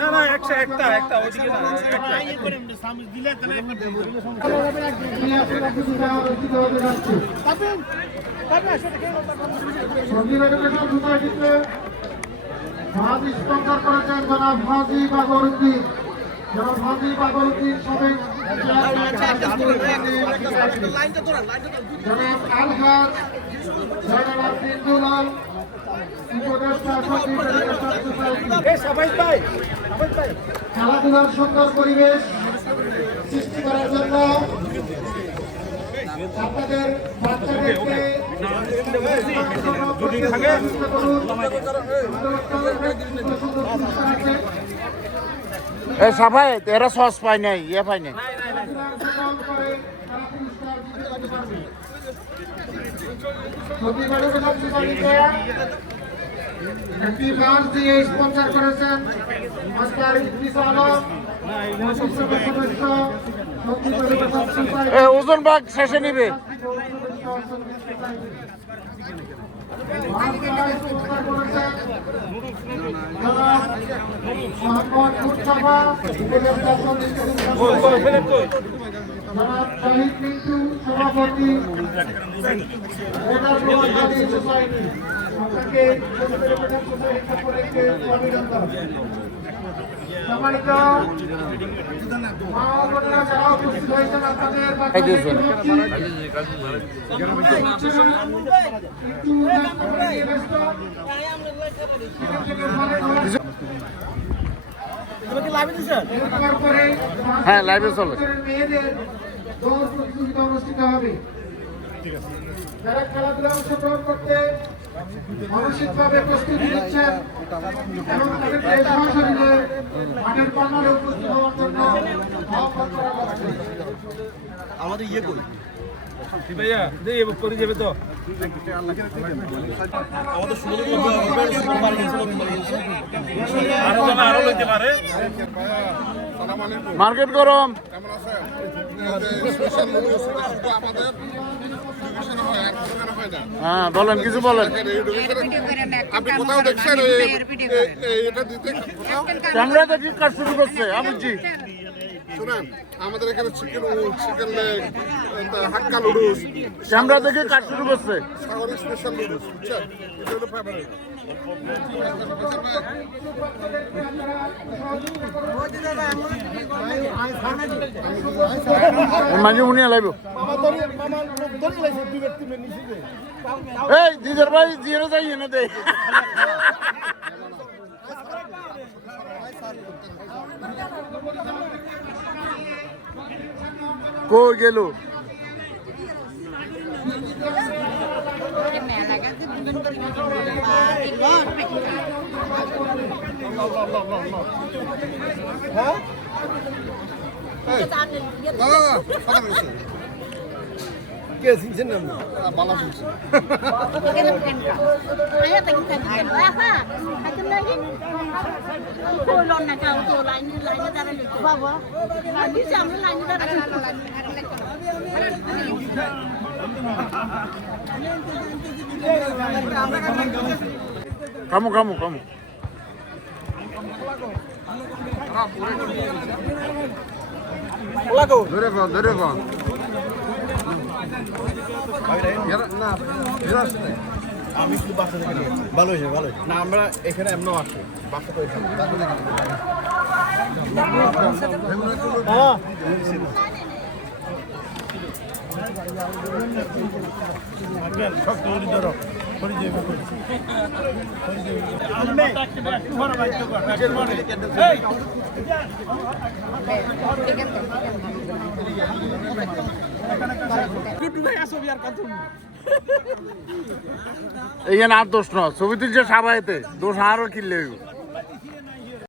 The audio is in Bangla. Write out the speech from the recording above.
না না একটা ওদিকে না ভাজি স্পন্সর করেছেন জনাব ভাজি বাগরুদ্দিন। জনাব ভাজি বাগরুদ্দিন সাবেক জনাব আলহাজ জনাব আব্দুল দুলাল খেলাধুলার সুন্দর পরিবেশ সৃষ্টি করার জন্য আপনাদের বাচ্চাদেরকে সবাই এরা সস পায় নাই ইয়ে পায় নাই একটি লাশ দিয়ে স্পন্সর করেছেন মাস্টার ইদ্রিস আলম সদস্য ওজন বাগ শেষে নিবে শহীদ মিন্টু সভাপতি সোসাইটি আপনাকে অভিনন্দন। সম্মানিত মা ও বোনেরা যারা উপস্থিত হয়েছেন আপনাদের হ্যাঁ লাইভে চলে মেয়েদের দৌড় প্রতিযোগিতা অনুষ্ঠিত হবে। যারা খেলাধুলা অংশগ্রহণ করতে মানসিকভাবে প্রস্তুতি নিচ্ছেন এবং তাদেরকে সরাসরি মাঠের প্রাঙ্গণে উপস্থিত হওয়ার জন্য আহ্বান করা হচ্ছে। আমাদের ইয়ে করি ভাইয়া দিয়ে করে যাবে তো আমাদের আরো লইতে পারে। মার্কেট গরম হ্যাঁ বলেন কিছু বলেন আপনি কোথাও দেখছেন এটা দিতে ক্যামেরা দেখি কাজ শুরু করছে আমি জি শুনেন আমাদের এখানে চিকেন লেগ হাক্কা নুডলস ক্যামেরা দেখে কাজ শুরু করছে সাগরের স্পেশাল নুডলস বুঝছেন এটা হলো ফেভারিট মাঝে উনি লাইব এই দিদার ভাই জিরো যাই না দে কই গেল কে চিনছেন না বালা শুনছি কামু কামু কামু ধরে কন ধরে কন আমি শুধু বাসা থেকে নিয়েছি ভালো হয়েছে ভালো না আমরা এখানে এমনও আসি বাসা তো এখানে সব তৈরি ধরো এইখানে আর দোষ ন ছবি তুলছে সবাইতে দোষ আরও কিনলে